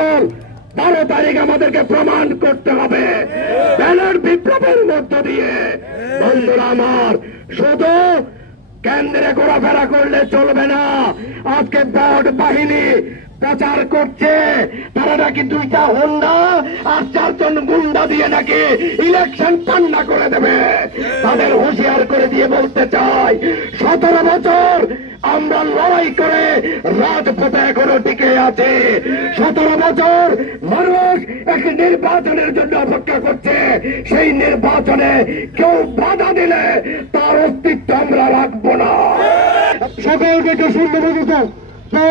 সফল। 12 তারিখ আমাদেরকে প্রমাণ করতে হবে ব্যালট বিপ্লবের মধ্য দিয়ে। বন্ধুরা আমার, শুধু কেন্দ্রে ঘোরাফেরা করলে চলবে না। আজকে ভোট বাহিনী প্রচার করছে তারা নাকি 2টা হোন্ডা আর 4 জন গুন্ডা দিয়ে নাকি ইলেকশন ঠান্ডা করে দেবে। তাদের হুঁশিয়ার করে দিয়ে বলতে চাই, 17 বছর আমরা লড়াই করে রাজপথে এখনো টিকে আছে। 17 বছর মানুষ একটি নির্বাচনের জন্য অপেক্ষা করছে। সেই নির্বাচনে কেউ বাধা দিলে তার অস্তিত্ব আমরা রাখবো না। সকলকে সুন্দর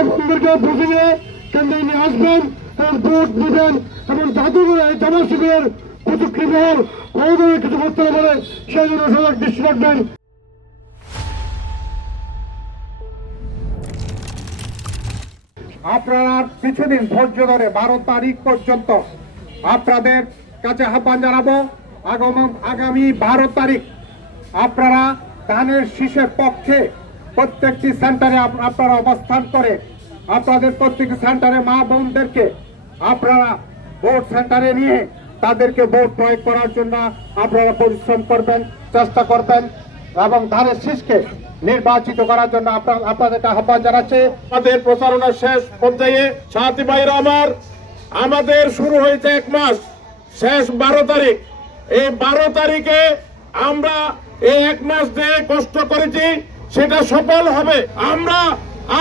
বন্ধুকে বুঝিয়ে কেন্দ্রে নিয়ে আসবেন এবং ভোট দিবেন এবং জাদুঘরে জামা শিবিরের প্রযুক্তি বহল কোনোভাবে কিছু করতে না পারে সেই জন্য সজাগ দৃষ্টি রাখবেন। আপনারা কিছুদিন ধৈর্য ধরে 12 তারিখ পর্যন্ত আপনাদের কাছে আহ্বান জানাবো। আগামী 12 তারিখ আপনারা ধানের শীষের পক্ষে প্রত্যেকটি সেন্টারে আপনারা অবস্থান করে আপনাদের প্রত্যেকটি সেন্টারে মা বোনদেরকে আপনারা ভোট সেন্টারে নিয়ে তাদেরকে ভোট প্রয়োগ করার জন্য আপনারা পরিশ্রম করবেন, চেষ্টা করবেন এবং ধানের শীষকে নির্বাচিত করার জন্য আপনাদেরকে আহ্বান জানাচ্ছি। আমাদের প্রচারণা শেষ পর্যায়ে। সাথী ভাইরা আমার, আমাদের শুরু হয়েছে 1 মাস, শেষ 12 তারিখ। এই 12 তারিখে আমরা এই 1 মাস যে কষ্ট করেছি সেটা সফল হবে। আমরা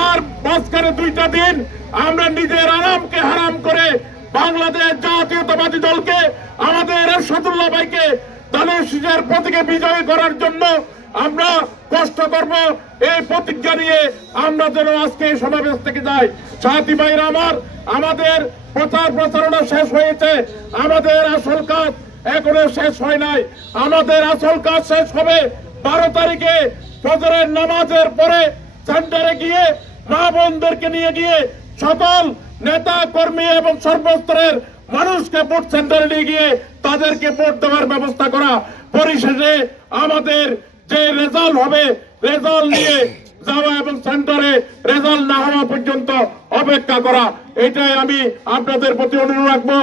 আর মাঝখানে 2টা দিন আমরা নিজের আরামকে হারাম করে বাংলাদেশ জাতীয়তাবাদী দলকে, আমাদের এরশাদুল্লাহ ভাইকে ধানের শীষের প্রতীকে বিজয়ী করার জন্য আমরা কষ্ট করব। এই প্রতিজ্ঞা নিয়ে আমরা যেন আজকে এই সমাবেশ থেকে যাই। সাথী ভাইরা আমার, আমাদের প্রচারণা শেষ হয়েছে, আমাদের আসল কাজ এখনো শেষ হয় নাই। আমাদের আসল কাজ শেষ হবে 12 তারিখে ফজরের নামাজের পরে সেন্টারে গিয়ে মা বোনদেরকে নিয়ে গিয়ে সকল নেতা কর্মী এবং সর্বস্তরের মানুষকে ভোট সেন্টারে নিয়ে গিয়ে তাদেরকে ভোট দেওয়ার ব্যবস্থা করা। পরিশেষে আমাদের যে রেজাল্ট হবে, রেজাল্ট নিয়ে যাওয়া এবং সেন্টারে রেজাল্ট না হওয়া পর্যন্ত অপেক্ষা করা, এটাই আমি আপনাদের প্রতি অনুরোধ রাখবো।